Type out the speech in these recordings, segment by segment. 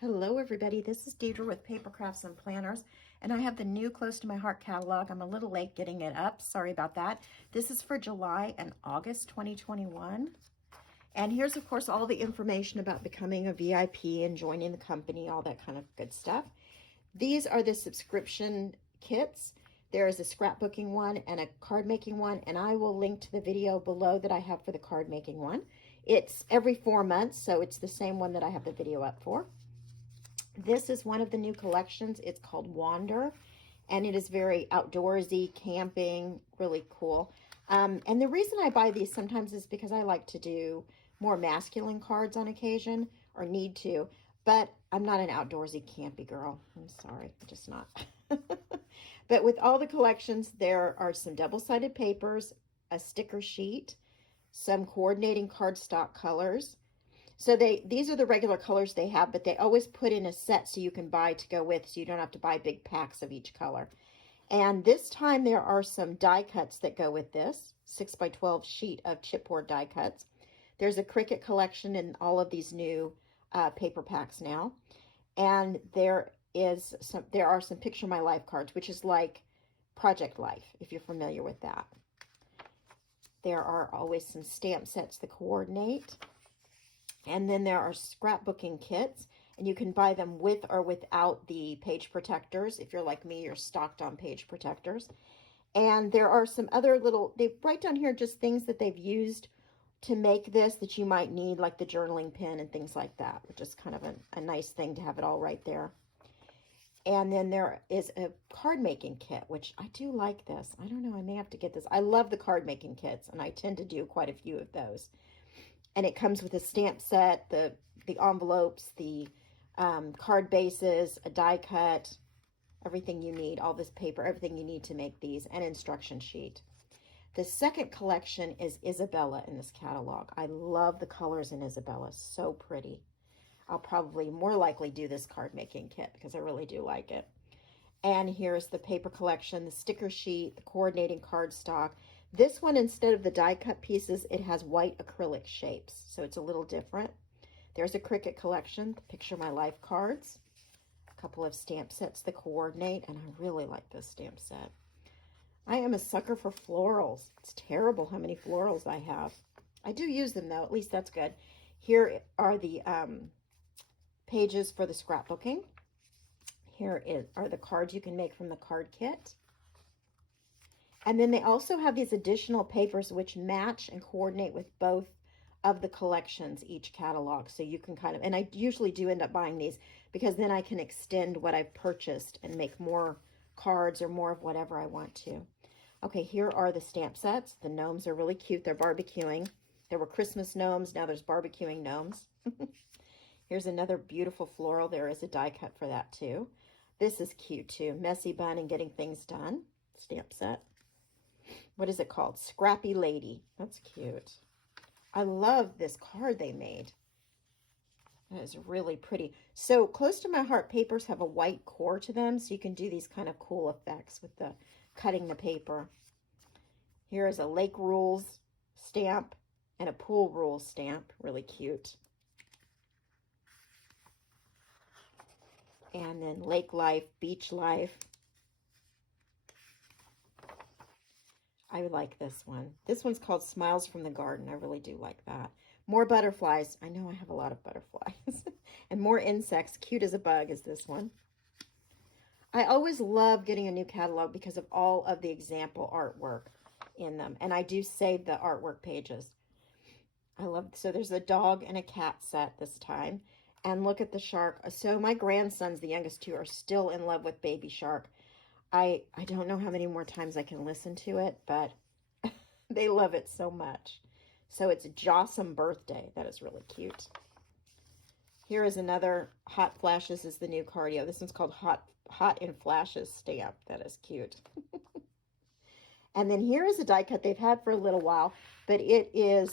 Hello everybody, this is Dedra with Paper Crafts and Planners, and I have the new Close to My Heart catalog. I'm a little late getting it up, sorry about that. This is for July and August 2021. And here's of course all the information about becoming a VIP and joining the company, all that kind of good stuff. These are the subscription kits. There is a scrapbooking one and a card making one, and I will link to the video below that I have for the card making one. It's every 4 months, so it's the same one that I have the video up for. This is one of the new collections. It's called Wander, and it is very outdoorsy, camping, really cool. And the reason I buy these sometimes is because I like to do more masculine cards on occasion, or need to, but I'm not an outdoorsy, campy girl. I'm sorry, I'm just not. But with all the collections, there are some double-sided papers, a sticker sheet, some coordinating cardstock colors. So these are the regular colors they have, but they always put in a set so you can buy to go with, so you don't have to buy big packs of each color. And this time there are some die cuts that go with this 6x12 sheet of chipboard die cuts. There's a Cricut Collection in all of these new paper packs now, and there are some Picture My Life cards, which is like Project Life, if you're familiar with that. There are always some stamp sets that coordinate. And then there are scrapbooking kits, and you can buy them with or without the page protectors. If you're like me, you're stocked on page protectors. And there are some other they write down here just things that they've used to make this that you might need, like the journaling pen and things like that, which is kind of a nice thing to have it all right there. And then there is a card making kit, which I do like this. I don't know, I may have to get this. I love the card making kits, and I tend to do quite a few of those. And it comes with a stamp set, the envelopes, the card bases, a die cut, everything you need, all this paper, everything you need to make these, an instruction sheet. The second collection is Isabella in this catalog. I love the colors in Isabella, so pretty. I'll probably more likely do this card making kit because I really do like it. And here's the paper collection, the sticker sheet, the coordinating cardstock. This one, instead of the die cut pieces, it has white acrylic shapes, so it's a little different. There's a Cricut Collection, Picture My Life cards, a couple of stamp sets that coordinate, and I really like this stamp set. I am a sucker for florals. It's terrible how many florals I have. I do use them though, at least that's good. Here are the pages for the scrapbooking. Here are the cards you can make from the card kit. And then they also have these additional papers which match and coordinate with both of the collections, each catalog. So you can kind of, and I usually do end up buying these because then I can extend what I've purchased and make more cards or more of whatever I want to. Okay, here are the stamp sets. The gnomes are really cute. They're barbecuing. There were Christmas gnomes. Now there's barbecuing gnomes. Here's another beautiful floral. There is a die cut for that too. This is cute too. Messy bun and getting things done. Stamp set. What is it called? Scrappy Lady. That's cute. I love this card they made. That is really pretty. So Close to My Heart papers have a white core to them, so you can do these kind of cool effects with the cutting the paper. Here is a Lake Rules stamp and a Pool Rules stamp. Really cute. And then Lake Life, Beach Life. I like this one. This one's called Smiles from the Garden. I really do like that. More butterflies. I know I have a lot of butterflies. And more insects. Cute as a bug is this one. I always love getting a new catalog because of all of the example artwork in them. And I do save the artwork pages. I love, so there's a dog and a cat set this time. And look at the shark. So my grandsons, the youngest two, are still in love with Baby Shark. I don't know how many more times I can listen to it, but they love it so much. So it's Jossum Birthday. That is really cute. Here is another Hot Flashes is the new cardio. This one's called Hot in Flashes stamp. That is cute. And then here is a die cut they've had for a little while, but it is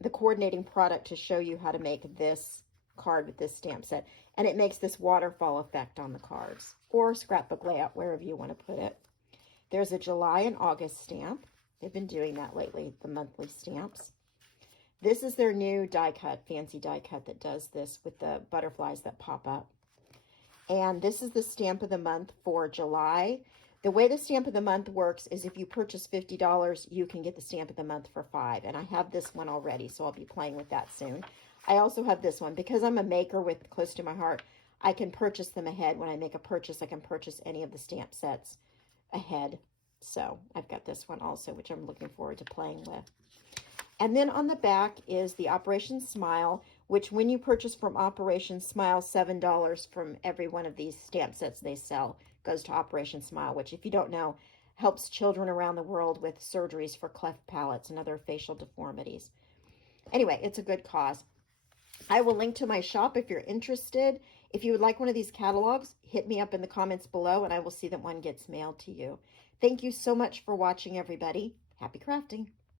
the coordinating product to show you how to make this card with this stamp set, and it makes this waterfall effect on the cards or scrapbook layout, wherever you want to put it. There's a July and August stamp. They've been doing that lately, the monthly stamps. This is their new die cut, fancy die cut that does this with the butterflies that pop up. And this is the stamp of the month for July. The way the stamp of the month works is if you purchase $50, you can get the stamp of the month for $5. And I have this one already, so I'll be playing with that soon. I also have this one. Because I'm a maker with close to my heart, I can purchase them ahead. When I make a purchase, I can purchase any of the stamp sets ahead. So I've got this one also, which I'm looking forward to playing with. And then on the back is the Operation Smile, which when you purchase from Operation Smile, $7 from every one of these stamp sets they sell goes to Operation Smile, which, if you don't know, helps children around the world with surgeries for cleft palates and other facial deformities. Anyway, it's a good cause. I will link to my shop if you're interested. If you would like one of these catalogs, hit me up in the comments below and I will see that one gets mailed to you. Thank you so much for watching, everybody. Happy crafting.